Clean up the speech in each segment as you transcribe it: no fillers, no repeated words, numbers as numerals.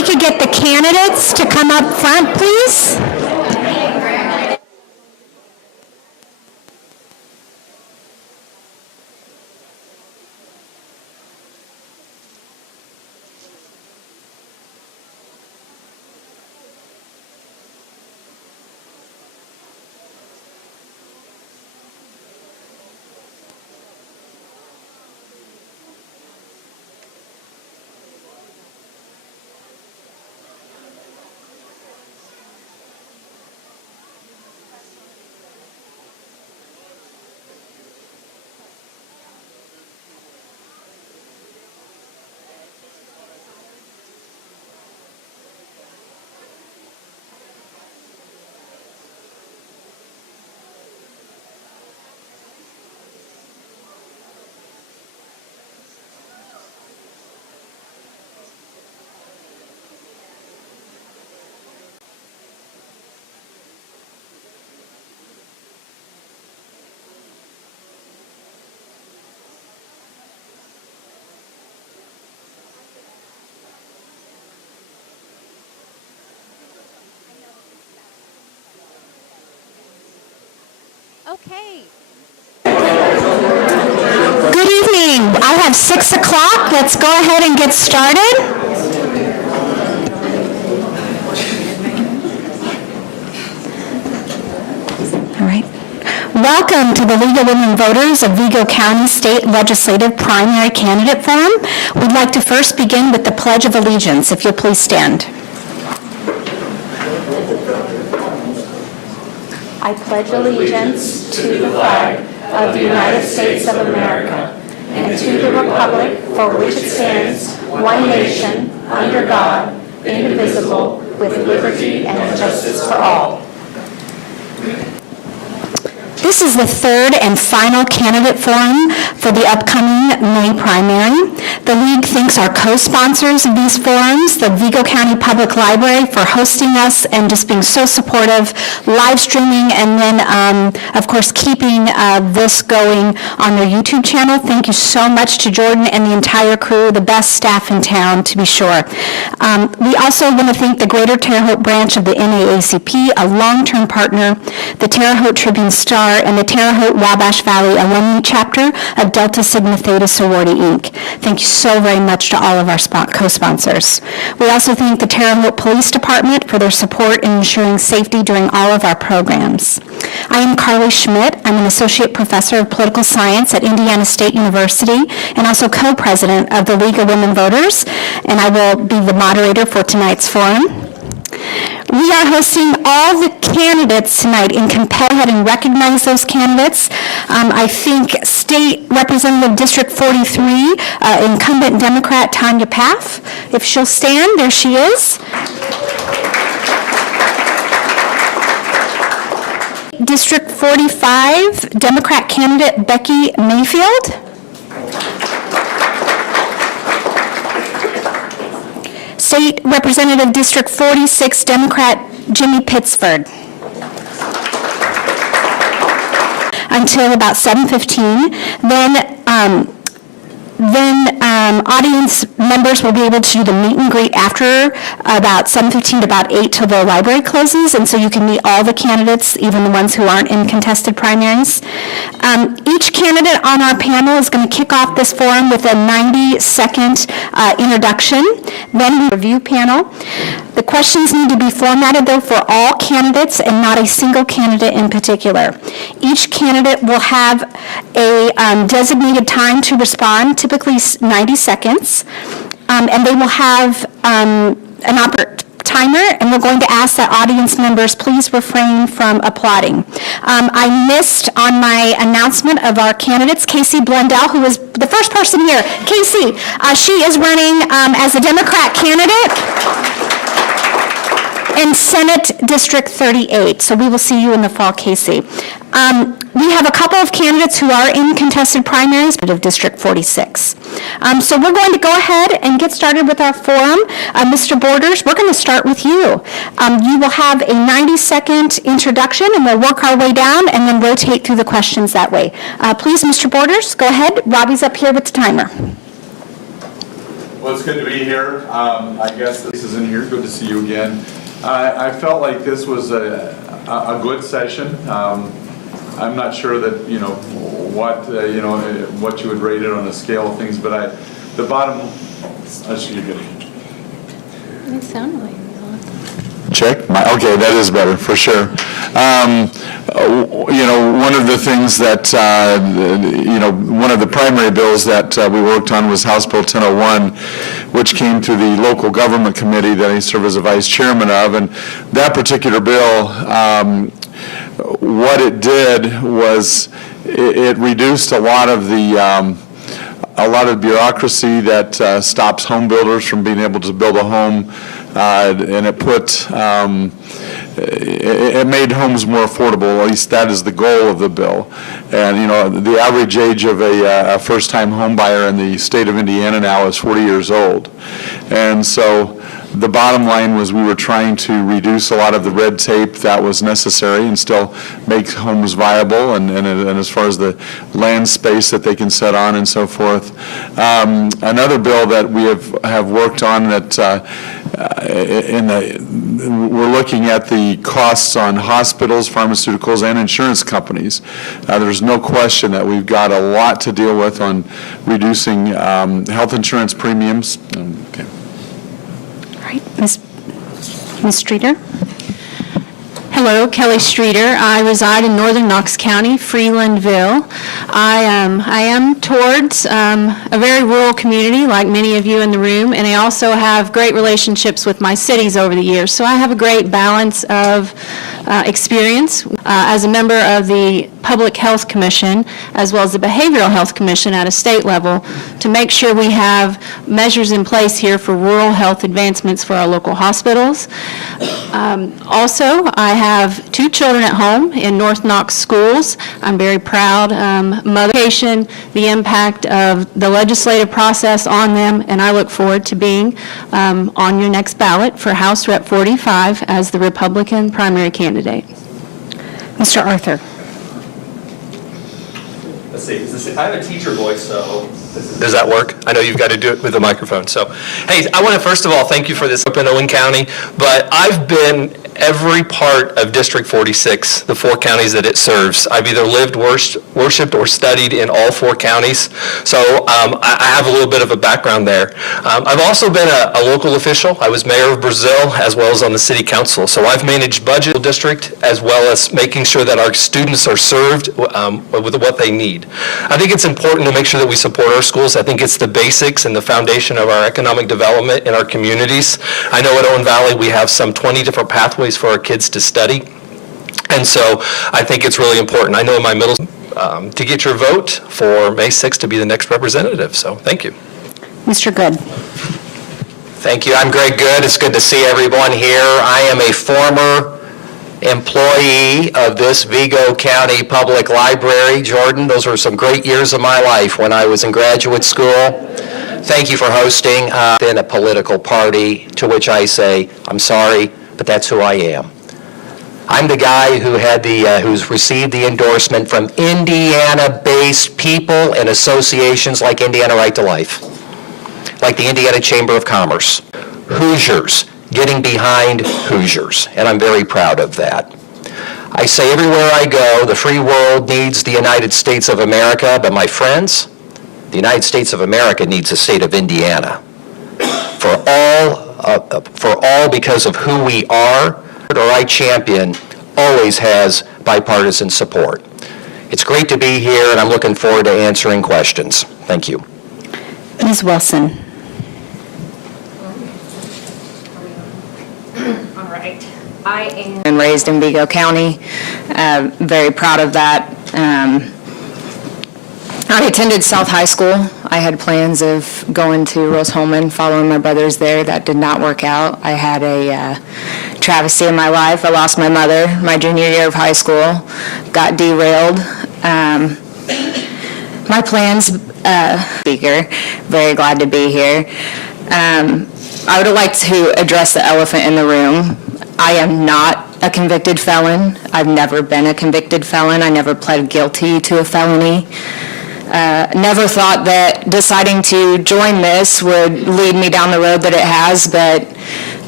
we could get the candidates to come up front, please. Okay. Good evening. I have 6 o'clock. Let's go ahead and get started. All right. Welcome to the League of Women Voters of Vigo County State Legislative Primary Candidate Forum. We'd like to first begin with the Pledge of Allegiance. If you'll please stand. I pledge allegiance to the flag of the United States of America and to the republic for which it stands, one nation, under God, indivisible, with liberty and justice for all. This is the third and final candidate forum for the upcoming May primary. The League thanks our co-sponsors of these forums, the Vigo County Public Library, for hosting us and just being so supportive, live streaming, and then, of course, keeping this going on their YouTube channel. Thank you so much to Jordan and the entire crew, the best staff in town, to be sure. We also want to thank the Greater Terre Haute branch of the NAACP, a long-term partner, the Terre Haute Tribune Star, and the Terre Haute Wabash Valley Alumni Chapter of Delta Sigma Theta Sorority, Inc. Thank you so very much to all of our co-sponsors. We also thank the Terre Haute Police Department for their support in ensuring safety during all of our programs. I am Carly Schmidt. I'm an Associate Professor of Political Science at Indiana State University and also co-president of the League of Women Voters, and I will be the moderator for tonight's forum. We are hosting all the candidates tonight and can go ahead and recognize those candidates. I think State Representative District 43, incumbent Democrat Tanya Paff, if she'll stand, there she is. District 45, Democrat candidate Becky Mayfield. State Representative District 46, Democrat Jimmy Pittsford. Until about 7:15. Then audience members will be able to do the meet and greet after about 7:15 to about 8 till the library closes, and so you can meet all the candidates, even the ones who aren't in contested primaries. Each candidate on our panel is going to kick off this forum with a 90-second introduction, then a review panel. The questions need to be formatted, though, for all candidates and not a single candidate in particular. Each candidate will have a designated time to respond, typically 90 seconds, and they will have an timer, and we're going to ask that audience members please refrain from applauding. I missed on my announcement of our candidates, Casey Blundell, who was the first person here. Casey, she is running as a Democrat candidate in Senate District 38, so we will see you in the fall, Casey. We have a couple of candidates who are in contested primaries of District 46. So we're going to go ahead and get started with our forum. Mr. Borders, we're going to start with you. You will have a 90-second introduction, and we'll work our way down and then rotate through the questions that way. Please, Mr. Borders, go ahead. Robbie's up here with the timer. Well, it's good to be here. I guess this is in here. Good to see you again. I felt like this was a good session. I'm not sure that what you would rate it on a scale of things, but the bottom. You're good. It sounded like Check. Okay, that is better for sure. One of the things that one of the primary bills that we worked on was House Bill 1001, which came to the local government committee that I serve as a vice chairman of, and that particular bill, what it did was it reduced a lot of bureaucracy that stops home builders from being able to build a home. And it made homes more affordable. At least that is the goal of the bill. And the average age of a first-time home buyer in the state of Indiana now is 40 years old. And so the bottom line was we were trying to reduce a lot of the red tape that was necessary and still make homes viable and as far as the land space that they can set on and so forth. Another bill that we have worked on that we're looking at the costs on hospitals, pharmaceuticals, and insurance companies. There's no question that we've got a lot to deal with on reducing health insurance premiums. Okay. All right, Ms. Streeter? Hello, Kelly Streeter. I reside in northern Knox County, Freelandville. I am towards a very rural community, like many of you in the room, and I also have great relationships with my cities over the years. So I have a great balance of experience as a member of the Public Health Commission, as well as the Behavioral Health Commission at a state level, to make sure we have measures in place here for rural health advancements for our local hospitals. Also, I have 2 children at home in North Knox schools. I'm very proud mother, the impact of the legislative process on them, and I look forward to being on your next ballot for House Rep 45 as the Republican primary candidate. Mr. Arthur? Let's see, I have a teacher voice, so does that work? I know you've got to do it with the microphone. So, hey, I want to first of all thank you for this up in Owen County, but I've been every part of District 46, the 4 counties that it serves. I've either lived, worshiped, or studied in all 4 counties, so I have a little bit of a background there. I've also been a local official. I was mayor of Brazil as well as on the city council, so I've managed budget district as well as making sure that our students are served with what they need. I think it's important to make sure that we support our schools. I think it's the basics and the foundation of our economic development in our communities. I know at Owen Valley we have some 20 different pathways for our kids to study, and so I think it's really important. I know in my middle to get your vote for May 6th to be the next representative, so thank you. Mr. Good? Thank you. I'm Greg Good. It's good to see everyone here. I am a former employee of this Vigo County Public Library. Jordan, those were some great years of my life when I was in graduate school. Thank you for hosting in a political party, to which I say, I'm sorry, but that's who I am. I'm the guy who had who's received the endorsement from Indiana-based people and associations like Indiana Right to Life, like the Indiana Chamber of Commerce, Hoosiers, getting behind Hoosiers, and I'm very proud of that. I say everywhere I go, the free world needs the United States of America, but my friends, the United States of America needs the state of Indiana. For all because of who we are, or I champion, always has bipartisan support. It's great to be here, and I'm looking forward to answering questions. Thank you. Ms. Wilson? All right. I am raised in Vigo County. Very proud of that. I attended South High School. I had plans of going to Rose-Hulman, following my brothers there. That did not work out. I had a travesty in my life. I lost my mother my junior year of high school, got derailed. My plans, speaker, very glad to be here. I would like to address the elephant in the room. I am not a convicted felon. I've never been a convicted felon. I never pled guilty to a felony. Never thought that deciding to join this would lead me down the road that it has, but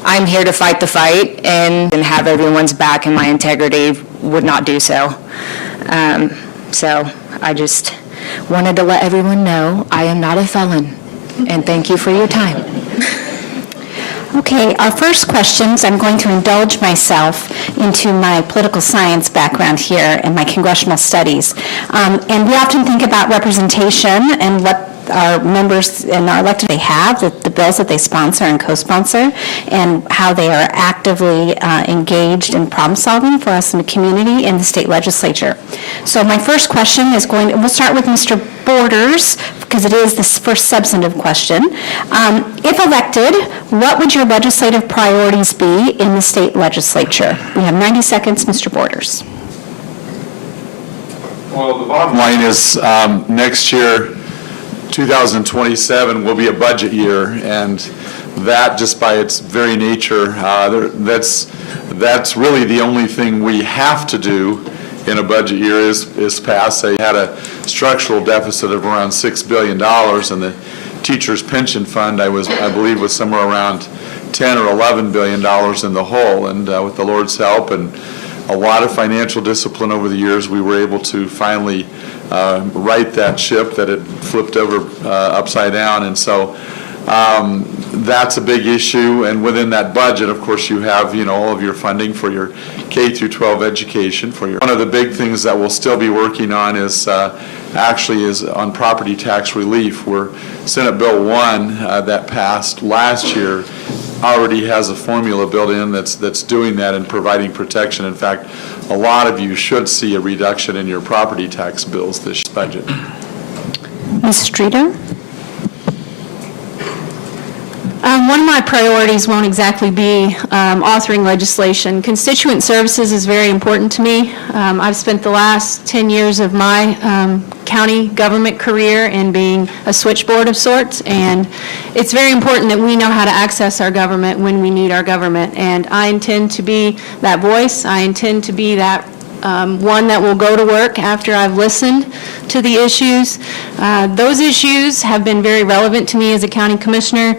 I'm here to fight the fight and have everyone's back, and my integrity would not do so. So I just wanted to let everyone know I am not a felon, and thank you for your time. Okay, our first questions, I'm going to indulge myself into my political science background here and my congressional studies. And we often think about representation and what our members and our elected they have, the bills that they sponsor and co-sponsor, and how they are actively engaged in problem solving for us in the community and the state legislature. So my first question is we'll start with Mr. Borders, because it is the first substantive question. If elected, what would your legislative priorities be in the state legislature? We have 90 seconds, Mr. Borders. Well, the bottom line is next year, 2027 will be a budget year, and that, just by its very nature, that's really the only thing we have to do in a budget year is pass. They had a structural deficit of around $6 billion, and the teachers' pension fund, I believe, was somewhere around $10 or $11 billion in the hole. And with the Lord's help and a lot of financial discipline over the years, we were able to finally right that ship that had flipped over upside down. And so that's a big issue. And within that budget, of course, you have, all of your funding for your K through 12 education. One of the big things that we'll still be working on is on property tax relief, where Senate Bill 1 that passed last year already has a formula built in that's doing that and providing protection. In fact, a lot of you should see a reduction in your property tax bills this budget. Ms. Streeter? One of my priorities won't exactly be authoring legislation. Constituent services is very important to me. I've spent the last 10 years of my county government career in being a switchboard of sorts, and it's very important that we know how to access our government when we need our government, and I intend to be that voice. I intend to be that one that will go to work after I've listened to the issues. Those issues have been very relevant to me as a county commissioner.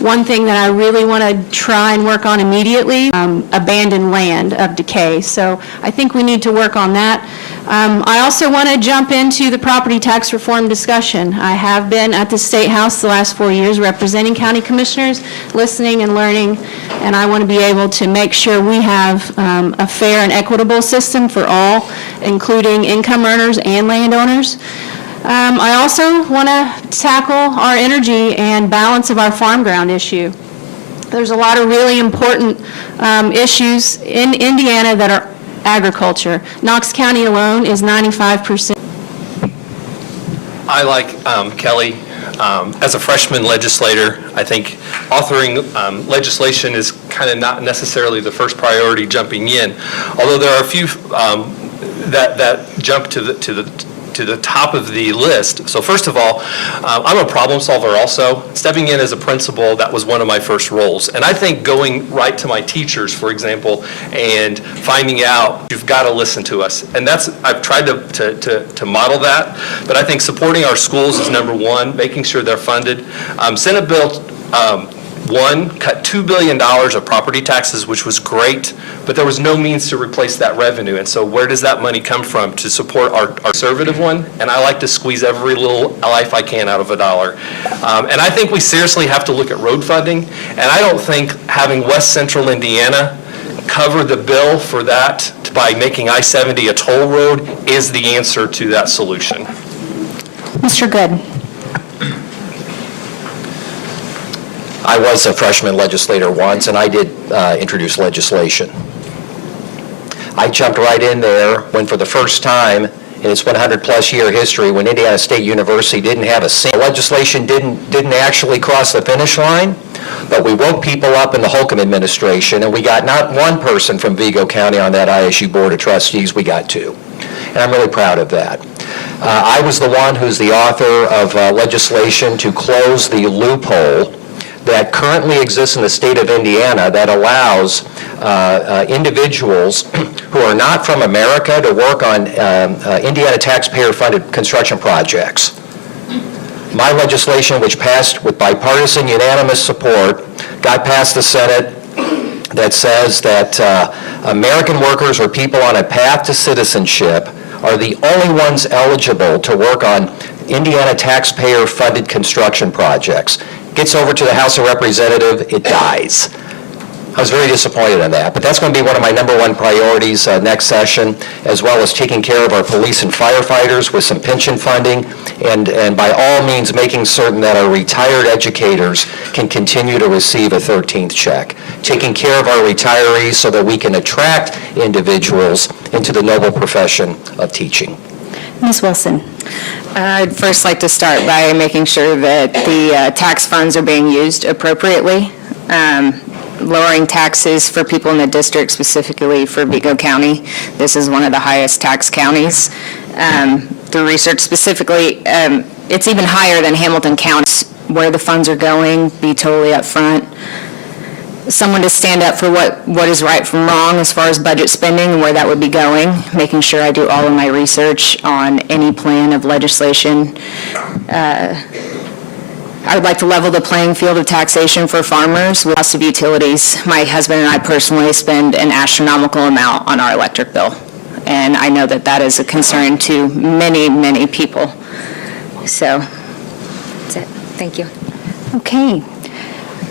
One thing that I really want to try and work on immediately, abandoned land of decay. So I think we need to work on that. I also want to jump into the property tax reform discussion. I have been at the State House the last 4 years representing county commissioners, listening and learning, and I want to be able to make sure we have a fair and equitable system for all, including income earners and landowners. I also want to tackle our energy and balance of our farm ground issue. There's a lot of really important issues in Indiana that are agriculture. Knox County alone is 95%. I like Kelly. As a freshman legislator, I think authoring legislation is kind of not necessarily the first priority jumping in, although there are a few that jump to the top of the list. So first of all, I'm a problem solver also. Stepping in as a principal, that was one of my first roles. And I think going right to my teachers, for example, and finding out, you've got to listen to us. And I've tried to model that, but I think supporting our schools is number one, making sure they're funded. Senate Bill 1 cut $2 billion of property taxes, which was great, but there was no means to replace that revenue. And so where does that money come from to support our conservative one? And I like to squeeze every little life I can out of a dollar. And I think we seriously have to look at road funding. And I don't think having West Central Indiana cover the bill for that by making I-70 a toll road is the answer to that solution. Mr. Good. I was a freshman legislator once, and I did introduce legislation. I jumped right in there when, for the first time in its 100-plus year history, when Indiana State University didn't have a single legislation, didn't actually cross the finish line, but we woke people up in the Holcomb administration, and we got not one person from Vigo County on that ISU Board of Trustees, we got two. And I'm really proud of that. I was the one who's the author of legislation to close the loophole that currently exists in the state of Indiana that allows individuals who are not from America to work on Indiana taxpayer-funded construction projects. My legislation, which passed with bipartisan unanimous support, got past the Senate, that says that American workers or people on a path to citizenship are the only ones eligible to work on Indiana taxpayer-funded construction projects. Gets over to the House of Representatives, it dies. I was very disappointed in that, but that's going to be one of my number one priorities next session, as well as taking care of our police and firefighters with some pension funding, and by all means making certain that our retired educators can continue to receive a 13th check. Taking care of our retirees so that we can attract individuals into the noble profession of teaching. Ms. Wilson. I'd first like to start by making sure that the tax funds are being used appropriately. Lowering taxes for people in the district, specifically for Vigo County. This is one of the highest tax counties. Through research specifically, it's even higher than Hamilton County. Where the funds are going, be totally upfront. Someone to stand up for what is right from wrong as far as budget spending and where that would be going, making sure I do all of my research on any plan of legislation. I would like to level the playing field of taxation for farmers with cost of utilities. My husband and I personally spend an astronomical amount on our electric bill, and I know that that is a concern to many, many people. So, that's it. Thank you. Okay.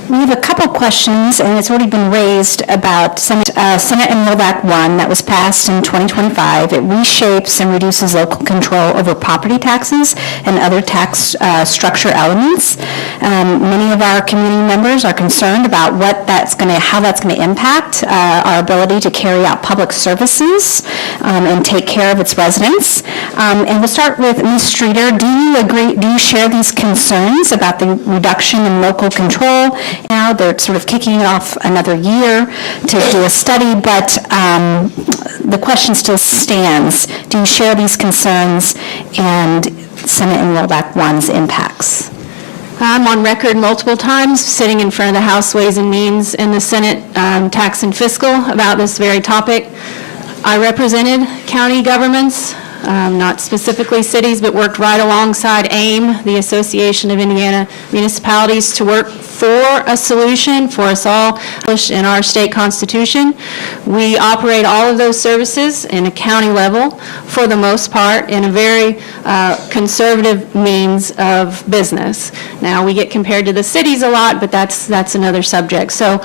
We have a couple questions, and it's already been raised about Senate Enrolled Act 1 that was passed in 2025. It reshapes and reduces local control over property taxes and other tax structure elements. Many of our community members are concerned about how that's going to impact our ability to carry out public services and take care of its residents. And we'll start with Ms. Streeter. Do you share these concerns about the reduction in local control? Now they're sort of kicking it off another year to do a study, but the question still stands. Do you share these concerns and Senate Enrolled Act 1's impacts? I'm on record multiple times, sitting in front of the House Ways and Means and the Senate Tax and Fiscal about this very topic. I represented county governments, not specifically cities, but worked right alongside AIM, the Association of Indiana Municipalities, to work for a solution for us all in our state constitution. We operate all of those services in a county level, for the most part, in a very conservative means of business. Now, we get compared to the cities a lot, but that's another subject. So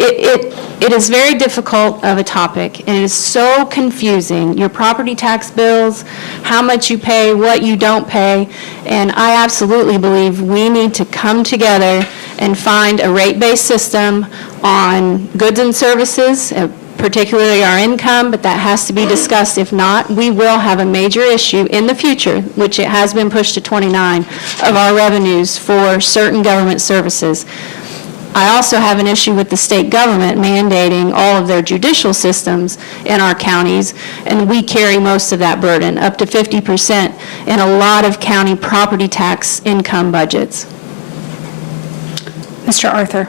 it is very difficult of a topic, and it is so confusing. Your property tax bills, how much you pay, what you don't pay, and I absolutely believe we need to come together and find a rate-based system on goods and services, particularly our income, but that has to be discussed. If not, we will have a major issue in the future, which it has been pushed to 29, of our revenues for certain government services. I also have an issue with the state government mandating all of their judicial systems in our counties, and we carry most of that burden, up to 50% in a lot of county property tax income budgets. Mr. Arthur.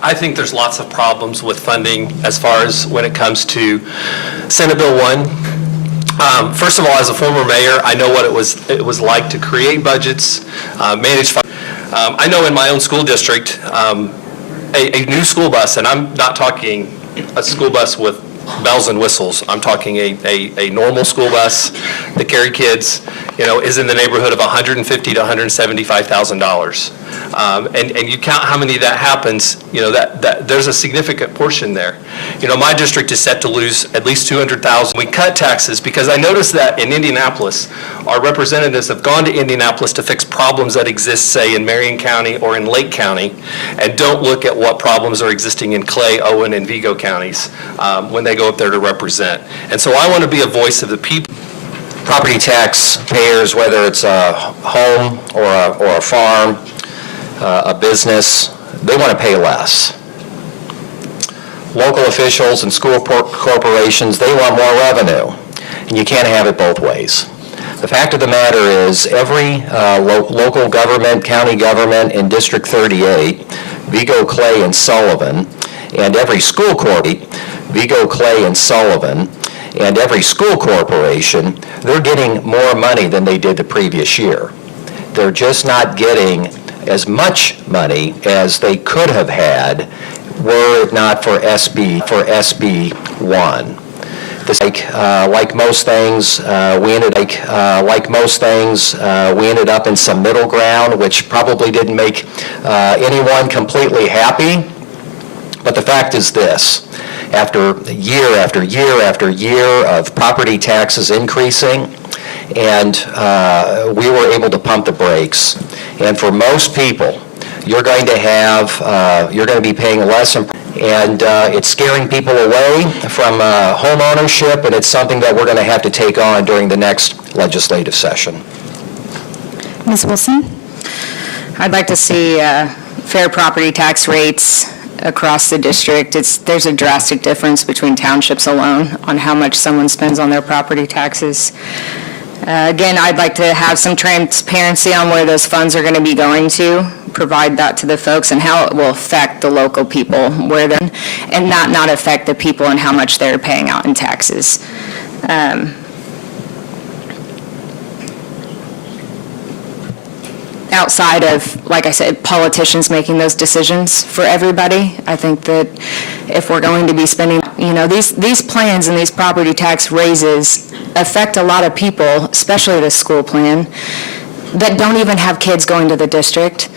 I think there's lots of problems with funding as far as when it comes to Senate Bill 1. First of all, as a former mayor, I know what it was like to create budgets, manage. I know in my own school district, a new school bus, and I'm not talking a school bus with bells and whistles. I'm talking a normal school bus that carry kids, is in the neighborhood of $150,000 to $175,000. And you count how many that happens, that there's a significant portion there. My district is set to lose at least $200,000. We cut taxes because I noticed that in Indianapolis, our representatives have gone to Indianapolis to fix problems that exist, say, in Marion County or in Lake County, and don't look at what problems are existing in Clay, Owen, and Vigo counties when they go up there to represent. And so I want to be a voice of the people. Property tax payers, whether it's a home or a farm, a business, they want to pay less. Local officials and school corporations, they want more revenue, and you can't have it both ways. The fact of the matter is every local government, county government in District 38, Vigo, Clay, and Sullivan, and every school court, Vigo, Clay, and Sullivan, and every school corporation, they're getting more money than they did the previous year. They're just not getting as much money as they could have had were it not for SB 1. Like most things, we ended up in some middle ground, which probably didn't make anyone completely happy. But the fact is this: after year after year after year of property taxes increasing, and we were able to pump the brakes. And for most people, you're going to be paying less, and it's scaring people away from home ownership, and it's something that we're going to have to take on during the next legislative session. Ms. Wilson? I'd like to see fair property tax rates across the district. There's a drastic difference between townships alone on how much someone spends on their property taxes. Again, I'd like to have some transparency on where those funds are going to be going to, provide that to the folks, and how it will affect the local people, and not affect the people and how much they're paying out in taxes. Outside of, like I said, politicians making those decisions for everybody, I think that if we're going to be spending, these plans and these property tax raises affect a lot of people, especially the school plan, that don't even have kids going to the district,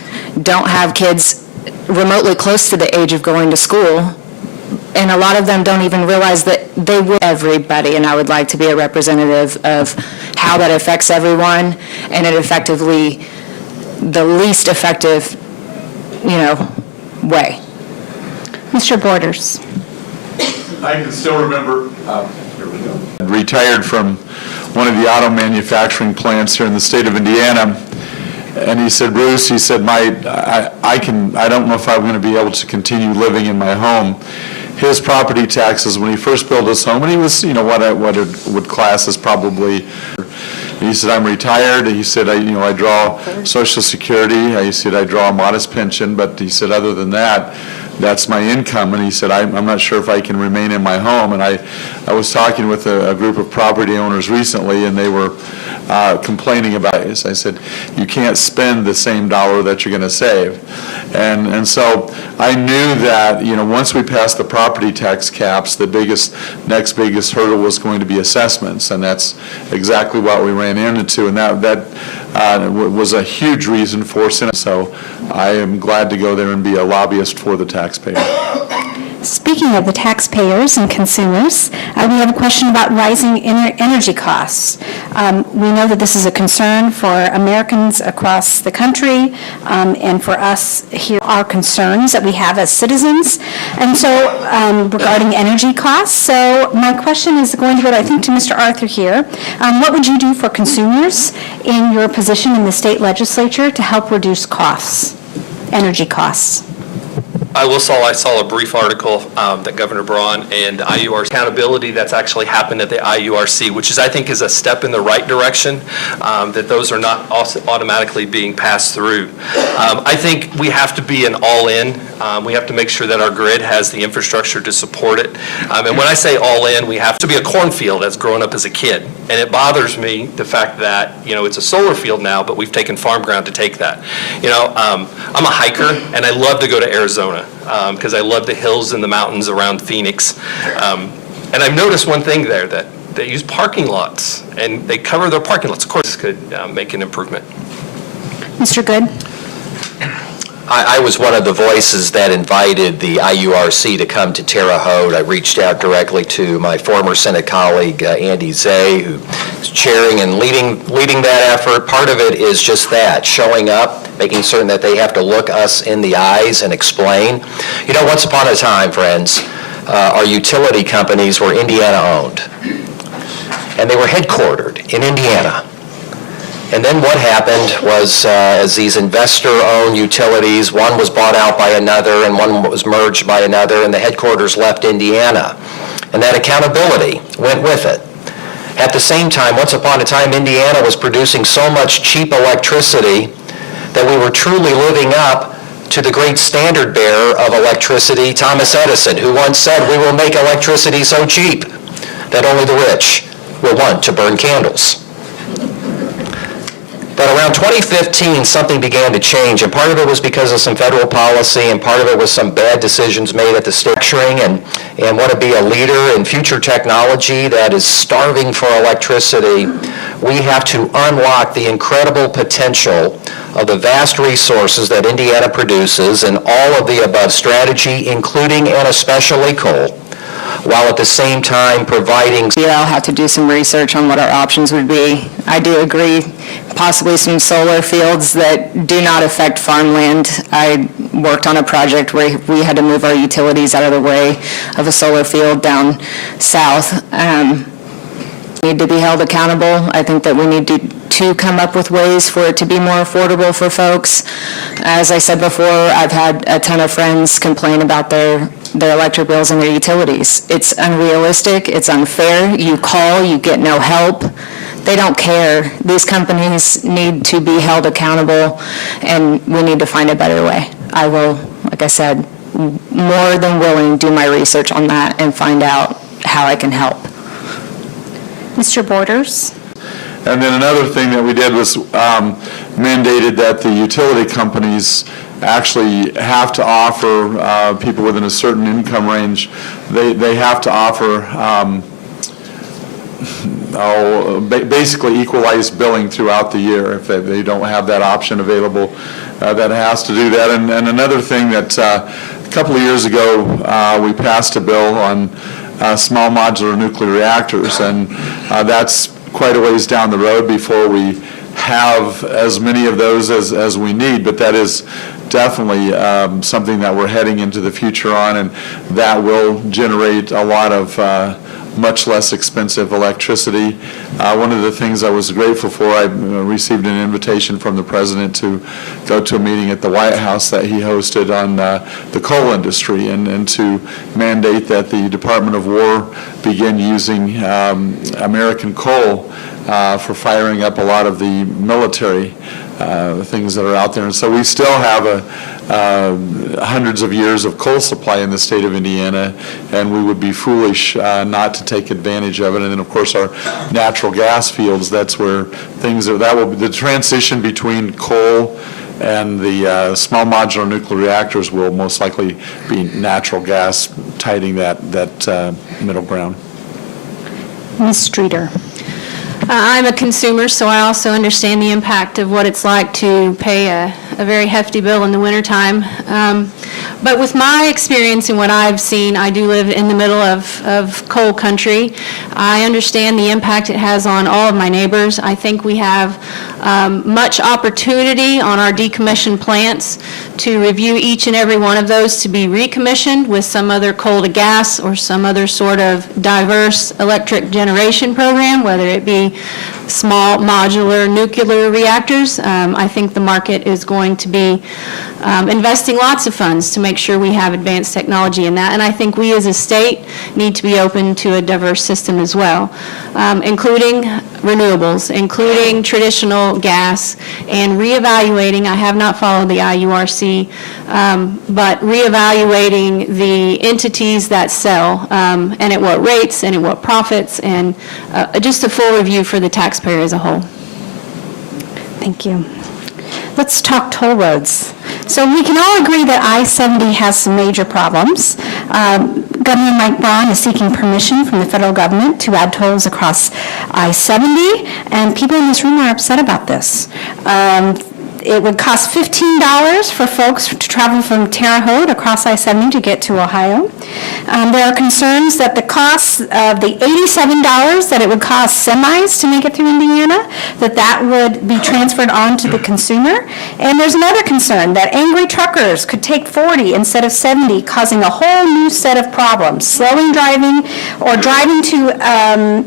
don't have kids remotely close to the age of going to school, and a lot of them don't even realize that they will everybody, and I would like to be a representative of how that affects everyone, and it effectively the least effective, way. Mr. Borders? I can still remember, here we go. Retired from one of the auto manufacturing plants here in the state of Indiana, and he said, Bruce, he said, I don't know if I'm going to be able to continue living in my home. His property taxes, when he first built his home, and he was, what it would class as probably, he said, I'm retired. He said, I draw Social Security. He said, I draw a modest pension, but he said, other than that, that's my income. And he said, I'm not sure if I can remain in my home. And I was talking with a group of property owners recently, and they were complaining about this. I said, you can't spend the same dollar that you're going to save. And so I knew that, once we passed the property tax caps, the next biggest hurdle was going to be assessments, and that's exactly what we ran into, and that was a huge reason for Senate. So I am glad to go there and be a lobbyist for the taxpayer. Speaking of the taxpayers and consumers, we have a question about rising energy costs. We know that this is a concern for Americans across the country, and for us here, our concerns that we have as citizens. And so regarding energy costs, so my question is going to go, I think, to Mr. Arthur here. What would you do for consumers in your position in the state legislature to help reduce costs, energy costs? I saw a brief article that Governor Braun and IURC accountability that's actually happened at the IURC, which I think is a step in the right direction, that those are not automatically being passed through. I think we have to be an all-in. We have to make sure that our grid has the infrastructure to support it. And when I say all-in, we have to be a cornfield that's grown up as a kid. And it bothers me, the fact that, it's a solar field now, but we've taken farm ground to take that. I'm a hiker, and I love to go to Arizona. Because I love the hills and the mountains around Phoenix. And I've noticed one thing there, that they use parking lots, and they cover their parking lots. Of course, could make an improvement. Mr. Good? I was one of the voices that invited the IURC to come to Terre Haute. I reached out directly to my former Senate colleague, Andy Zay, who is chairing and leading that effort. Part of it is just that, showing up, making certain that they have to look us in the eyes and explain. Once upon a time, friends, our utility companies were Indiana-owned, and they were headquartered in Indiana. And then what happened was, as these investor-owned utilities, one was bought out by another and one was merged by another, and the headquarters left Indiana. And that accountability went with it. At the same time, once upon a time, Indiana was producing so much cheap electricity that we were truly living up to the great standard bearer of electricity, Thomas Edison, who once said, "We will make electricity so cheap that only the rich will want to burn candles. But around 2015, something began to change, and part of it was because of some federal policy, and part of it was some bad decisions made at the state. And want to be a leader in future technology that is starving for electricity, we have to unlock the incredible potential of the vast resources that Indiana produces and all of the above strategy, including and especially coal, while at the same time providing. Yeah, I'll have to do some research on what our options would be. I do agree, possibly some solar fields that do not affect farmland. I worked on a project where we had to move our utilities out of the way of a solar field down south. Need to be held accountable. I think that we need to come up with ways for it to be more affordable for folks. As I said before, I've had a ton of friends complain about their electric bills and their utilities. It's unrealistic, it's unfair. You call, you get no help. They don't care. These companies need to be held accountable, and we need to find a better way. I will, like I said, more than willing do my research on that and find out how I can help. Mr. Borders? And then another thing that we did was mandated that the utility companies actually have to offer people within a certain income range, they have to offer basically equalized billing throughout the year. If they don't have that option available, that has to do that. And another thing that a couple of years ago, we passed a bill on small modular nuclear reactors, and that's quite a ways down the road before we have as many of those as we need, but that is definitely something that we're heading into the future on, and that will generate a lot of much less expensive electricity. One of the things I was grateful for, I received an invitation from the president to go to a meeting at the White House that he hosted on the coal industry, and to mandate that the Department of War begin using American coal for firing up a lot of the military things that are out there. And so we still have hundreds of years of coal supply in the state of Indiana, and we would be foolish not to take advantage of it. And then, of course, our natural gas fields, that's where things are, that will be the transition between coal and the small modular nuclear reactors will most likely be natural gas, tiding that middle ground. Ms. Streeter? I'm a consumer, so I also understand the impact of what it's like to pay a very hefty bill in the wintertime. But with my experience and what I've seen, I do live in the middle of coal country. I understand the impact it has on all of my neighbors. I think we have much opportunity on our decommissioned plants to review each and every one of those to be recommissioned with some other coal to gas or some other sort of diverse electric generation program, whether it be small modular nuclear reactors. I think the market is going to be investing lots of funds to make sure we have advanced technology in that. And I think we as a state need to be open to a diverse system as well, including renewables, including traditional gas, and reevaluating. I have not followed the IURC, but reevaluating the entities that sell and at what rates and at what profits, and just a full review for the taxpayer as a whole. Thank you. Let's talk toll roads. So we can all agree that I-70 has some major problems. Governor Mike Braun is seeking permission from the federal government to add tolls across I-70, and people in this room are upset about this. It would cost $15 for folks to travel from Terre Haute across I-70 to get to Ohio. There are concerns that the cost of the $87 that it would cost semis to make it through Indiana, that would be transferred on to the consumer. And there's another concern that angry truckers could take 40 instead of 70, causing a whole new set of problems. Slowing driving or driving to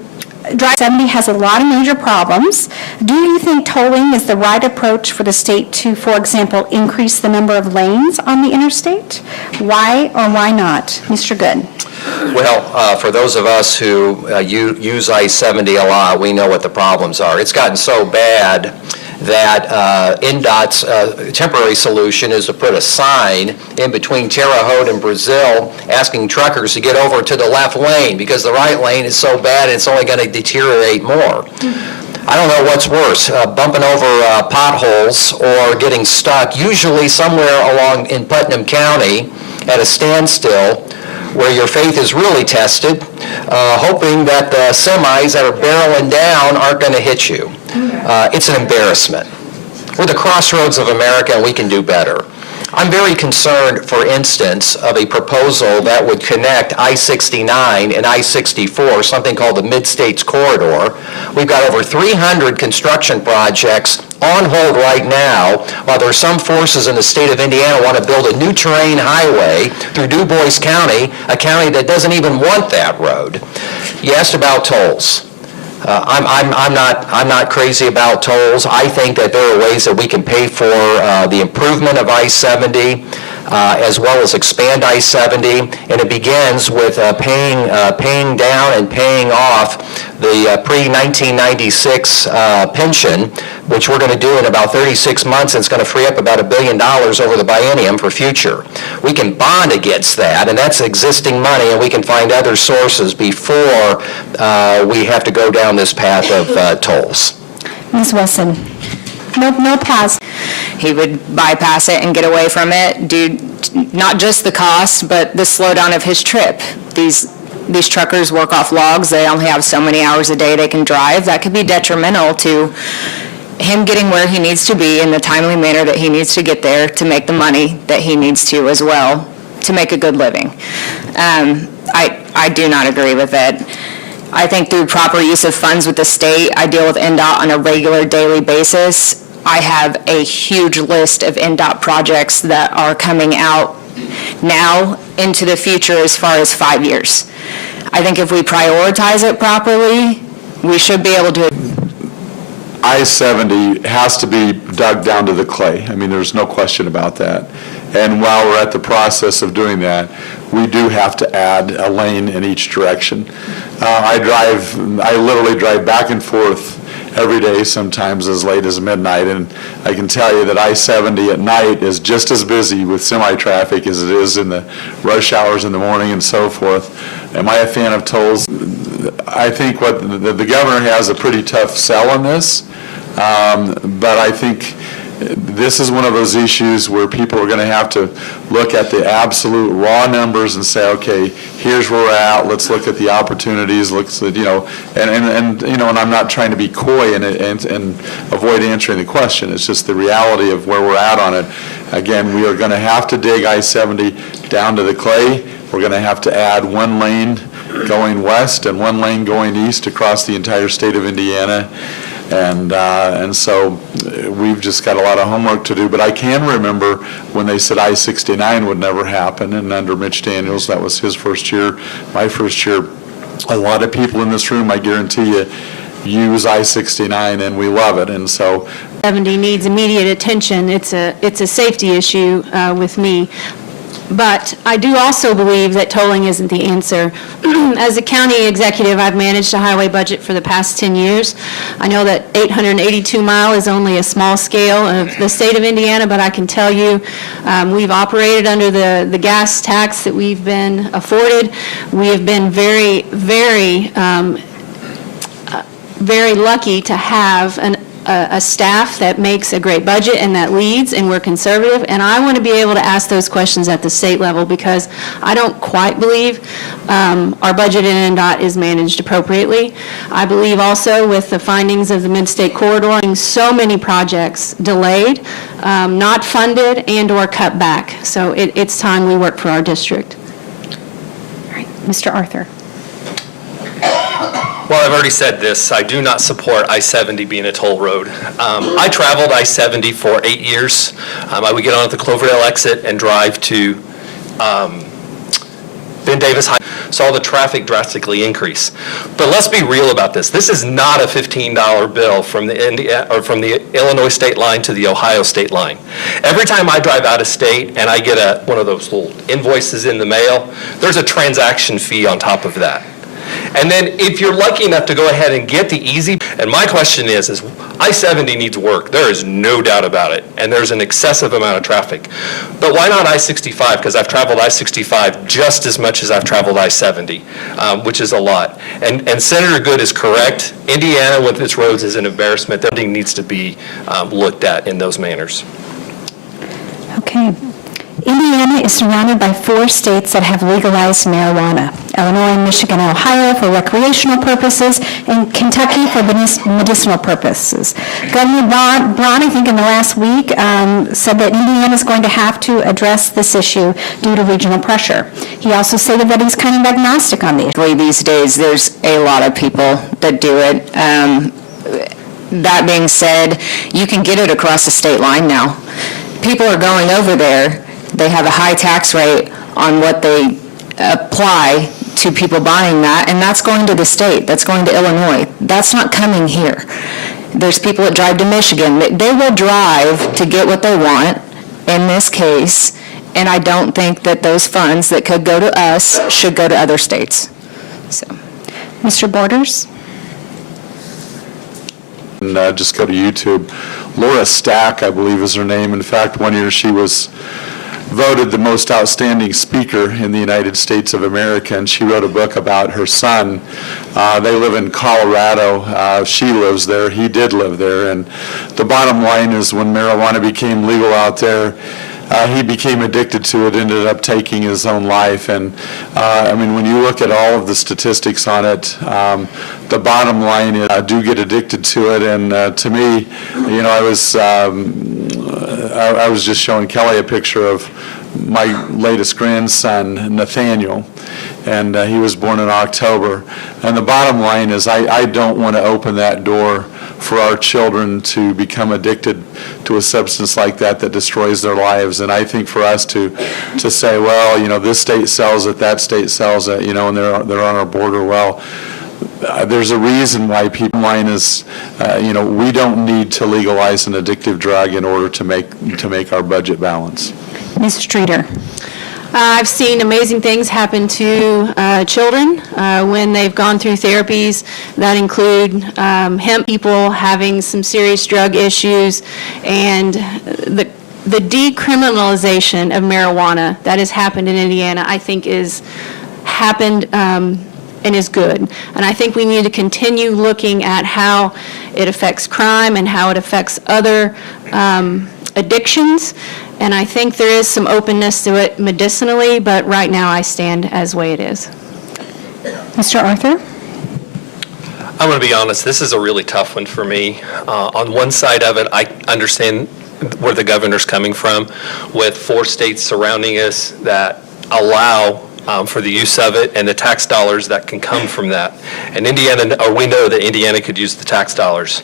Drive 70 has a lot of major problems. Do you think tolling is the right approach for the state to, for example, increase the number of lanes on the interstate? Why or why not? Mr. Good. Well, for those of us who use I-70 a lot, we know what the problems are. It's gotten so bad that NDOT's temporary solution is to put a sign in between Terre Haute and Brazil asking truckers to get over to the left lane because the right lane is so bad it's only going to deteriorate more. I don't know what's worse, bumping over potholes or getting stuck, usually somewhere along in Putnam County at a standstill where your faith is really tested, hoping that the semis that are barreling down aren't going to hit you. It's an embarrassment. We're the crossroads of America, and we can do better. I'm very concerned, for instance, of a proposal that would connect I-69 and I-64, something called the Mid-States Corridor. We've got over 300 construction projects on hold right now, while there are some forces in the state of Indiana want to build a new terrain highway through Du Bois County, a county that doesn't even want that road. You asked about tolls. I'm not crazy about tolls. I think that there are ways that we can pay for the improvement of I-70 as well as expand I-70, and it begins with paying down and paying off the pre-1996 pension, which we're going to do in about 36 months, and it's going to free up about $1 billion over the biennium for future. We can bond against that, and that's existing money, and we can find other sources before we have to go down this path of tolls. Ms. Wilson? No pause. He would bypass it and get away from it due to not just the cost, but the slowdown of his trip. These truckers work off logs. They only have so many hours a day they can drive. That could be detrimental to him getting where he needs to be in the timely manner that he needs to get there to make the money that he needs to as well to make a good living. I do not agree with it. I think through proper use of funds with the state, I deal with NDOT on a regular daily basis. I have a huge list of NDOT projects that are coming out now into the future as far as 5 years. I think if we prioritize it properly, we should be able to. I-70 has to be dug down to the clay. I mean, there's no question about that. And while we're at the process of doing that, we do have to add a lane in each direction. I literally drive back and forth every day, sometimes as late as midnight, and I can tell you that I-70 at night is just as busy with semi-traffic as it is in the rush hours in the morning and so forth. Am I a fan of tolls? I think what the governor has a pretty tough sell on this, but I think this is one of those issues where people are going to have to look at the absolute raw numbers and say, okay, here's where we're at. Let's look at the opportunities. And I'm not trying to be coy and avoid answering the question. It's just the reality of where we're at on it. Again, we are going to have to dig I-70 down to the clay. We're going to have to add one lane going west and one lane going east across the entire state of Indiana. And so we've just got a lot of homework to do. But I can remember when they said I-69 would never happen, and under Mitch Daniels, that was his first year, my first year. A lot of people in this room, I guarantee you, use I-69, and we love it. And so 70 needs immediate attention. It's a safety issue with me. But I do also believe that tolling isn't the answer. As a county executive, I've managed a highway budget for the past 10 years. I know that 882 mile is only a small scale of the state of Indiana, but I can tell you we've operated under the gas tax that we've been afforded. We have been very, very, very lucky to have a staff that makes a great budget and that leads, and we're conservative, and I want to be able to ask those questions at the state level because I don't quite believe our budget in NDOT is managed appropriately. I believe also with the findings of the Mid-State Corridor, so many projects delayed, not funded, and or cut back. So it's time we work for our district. All right, Mr. Arthur. Well, I've already said this. I do not support I-70 being a toll road. I traveled I-70 for 8 years. I would get on at the Cloverdale exit and drive to Ben Davis High. Saw the traffic drastically increase. But let's be real about this. This is not a $15 bill from the Illinois state line to the Ohio state line. Every time I drive out of state and I get one of those little invoices in the mail, there's a transaction fee on top of that. And then if you're lucky enough to go ahead and get the easy, and my question is I-70 needs work. There is no doubt about it. And there's an excessive amount of traffic. But why not I-65? Because I've traveled I-65 just as much as I've traveled I-70, which is a lot. And Senator Good is correct. Indiana with its roads is an embarrassment. That needs to be looked at in those manners. Okay. Indiana is surrounded by 4 states that have legalized marijuana: Illinois, Michigan, and Ohio for recreational purposes, and Kentucky for medicinal purposes. Governor Braun, I think in the last week, said that Indiana is going to have to address this issue due to regional pressure. He also stated that he's kind of agnostic on the issue. These days, there's a lot of people that do it. That being said, you can get it across the state line now. People are going over there. They have a high tax rate on what they apply to people buying that, and that's going to the state. That's going to Illinois. That's not coming here. There's people that drive to Michigan. They will drive to get what they want in this case, and I don't think that those funds that could go to us should go to other states. So, Mr. Borders? And just go to YouTube. Laura Stack, I believe is her name. In fact, one year she was voted the most outstanding speaker in the United States of America, and she wrote a book about her son. They live in Colorado. She lives there. He did live there. And the bottom line is when marijuana became legal out there, he became addicted to it, ended up taking his own life. And I mean, when you look at all of the statistics on it, the bottom line is I do get addicted to it. And to me, you know, I was just showing Kelly a picture of my latest grandson, Nathaniel, and he was born in October. And the bottom line is I don't want to open that door for our children to become addicted to a substance like that destroys their lives. And I think for us to say, well, you know, this state sells it, that state sells it, you know, and they're on our border, well, there's a reason why people line is, you know, we don't need to legalize an addictive drug in order to make our budget balance. Ms. Streeter? I've seen amazing things happen to children when they've gone through therapies that include hemp people having some serious drug issues, and the decriminalization of marijuana that has happened in Indiana, I think is happened and is good. And I think we need to continue looking at how it affects crime and how it affects other addictions. And I think there is some openness to it medicinally, but right now I stand as the way it is. Mr. Arthur? I'm going to be honest, this is a really tough one for me. On one side of it, I understand where the governor's coming from with 4 states surrounding us that allow for the use of it and the tax dollars that can come from that. And Indiana, or we know that Indiana could use the tax dollars.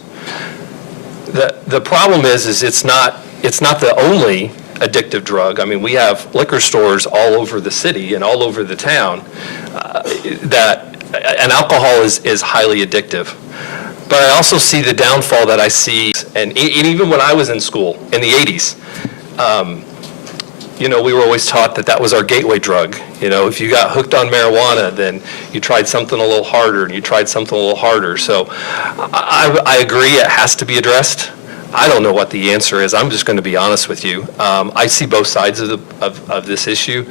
The problem is it's not the only addictive drug. I mean, we have liquor stores all over the city and all over the town and alcohol is highly addictive. But I also see the downfall that I see, and even when I was in school in the 80s, you know, we were always taught that was our gateway drug. You know, if you got hooked on marijuana, then you tried something a little harder, and you tried something a little harder. So I agree it has to be addressed. I don't know what the answer is. I'm just going to be honest with you. I see both sides of this issue.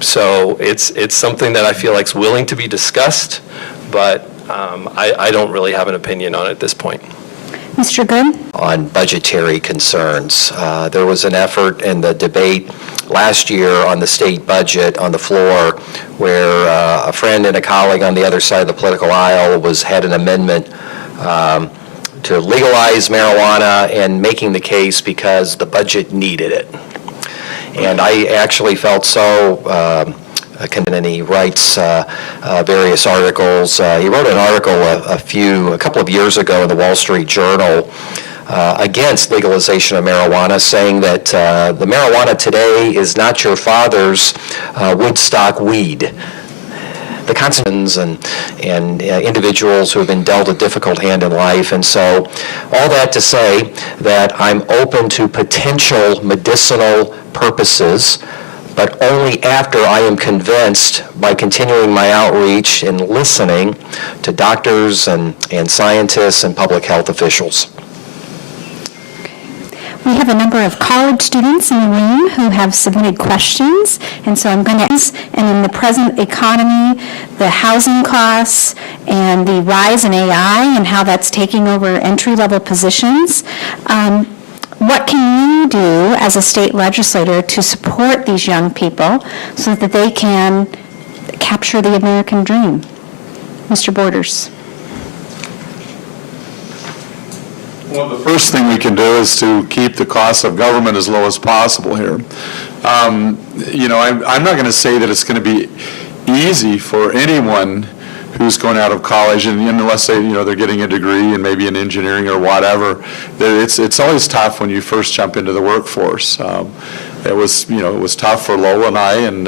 So it's something that I feel like is willing to be discussed, but I don't really have an opinion on it at this point. Mr. Good? On budgetary concerns. There was an effort in the debate last year on the state budget on the floor where a friend and a colleague on the other side of the political aisle had an amendment to legalize marijuana and making the case because the budget needed it. And I actually felt so and he writes various articles. He wrote an article a couple of years ago in the Wall Street Journal against legalization of marijuana, saying that the marijuana today is not your father's Woodstock weed. The consequences and individuals who have been dealt a difficult hand in life. And so all that to say that I'm open to potential medicinal purposes, but only after I am convinced by continuing my outreach and listening to doctors and scientists and public health officials. We have a number of college students in the room who have submitted questions, and so I'm going to, and in the present economy, the housing costs, and the rise in AI and how that's taking over entry-level positions, what can you do as a state legislator to support these young people so that they can capture the American dream? Mr. Borders. Well, the first thing we can do is to keep the cost of government as low as possible here. You know, I'm not going to say that it's going to be easy for anyone who's going out of college, and unless they, you know, they're getting a degree and maybe in engineering or whatever. It's always tough when you first jump into the workforce. It was tough for Lola and I, and